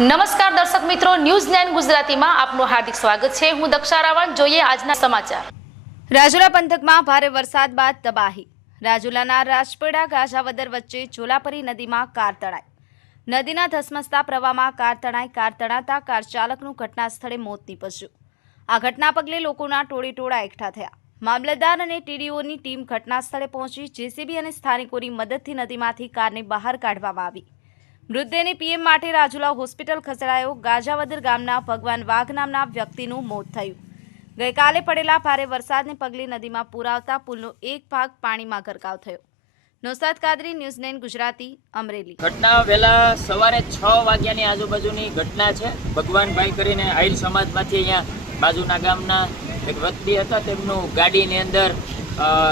નમસ્કાર દર્શક મિત્રો, ન્યૂઝ 9 ગુજરાતીમાં આપનું હાર્દિક સ્વાગત છે। હું દક્ષા રાવણ। જોઈએ આજના સમાચાર। રાજુલા પંથકમાં ભારે વરસાદ બાદ તબાહી। રાજુલાના રાજપેડા ગાજાવદર વચ્ચે ચોલાપરી નદીમાં કાર તણાઈ। નદીના ધસમસતા પ્રવાહમાં કાર તણાઈ। કાર તણાતા કાર ચાલકનું ઘટના સ્થળે મોત નીપજ્યું। આ ઘટના પગલે લોકોના ટોળેટોળા એકઠા થયા। મામલતદાર અને ટીડીઓની ટીમ ઘટના સ્થળે પહોંચી જેસીબી અને સ્થાનિકોની મદદથી નદીમાંથી કારને બહાર કાઢવામાં આવી। મૃતદેહને પીએમ માટે રાજુલા હોસ્પિટલ ખસેડાયો। ગાજાવદર ગામના ભગવાન વાઘ નામના વ્યક્તિનું મોત થયું। ગઈકાલે પડેલા ભારે વરસાદને પગલે નદીમાં પૂર આવતા પુલનો એક ભાગ પાણીમાં ગરકાવ થયો। નૌશાદ કાદરી, ન્યૂઝ 9 ગુજરાતી, અમરેલી। ઘટના વહેલા સવારે 6 વાગ્યાની આજુબાજુની ઘટના છે। ભગવાનભાઈ કરીને આહિર સમાજમાંથી અહીંયા બાજુના ગામના એક વ્યક્તિ હતા, તેમનું ગાડીની અંદર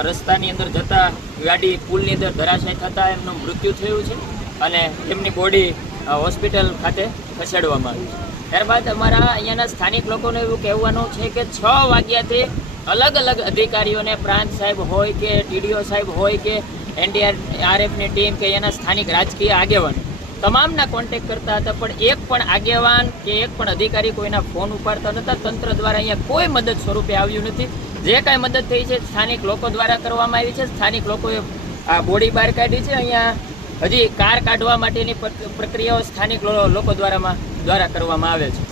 રસ્તાની અંદર જતા ગાડી પુલની અંદર ધરાશાય થતાં એમનું મૃત્યુ થયું છે અને તેમની બોડી હોસ્પિટલ ખાતે ખસેડવામાં આવી છે। ત્યારબાદ અમારા અહીંયાના સ્થાનિક લોકોને એવું કહેવાનું છે કે 6 વાગ્યાથી અલગ અલગ અધિકારીઓને, પ્રાંત સાહેબ હોય કે ટીડીઓ સાહેબ હોય કે એનડીઆરએફની ટીમ કે એના સ્થાનિક રાજકીય આગેવાનો તમામના કોન્ટેક્ટ કરતા હતા, પણ એક પણ આગેવાન કે એક પણ અધિકારી કોઈના ફોન ઉપાડતા નહોતા। તંત્ર દ્વારા અહીંયા કોઈ મદદ સ્વરૂપે આવ્યું નથી। જે કાંઈ મદદ થઈ છે સ્થાનિક લોકો દ્વારા કરવામાં આવી છે। સ્થાનિક લોકોએ આ બોડી બહાર કાઢી છે। અહીંયા હજી કાર કાઢવા માટેની પ્રક્રિયાઓ સ્થાનિક લોકો દ્વારા કરવામાં આવે છે।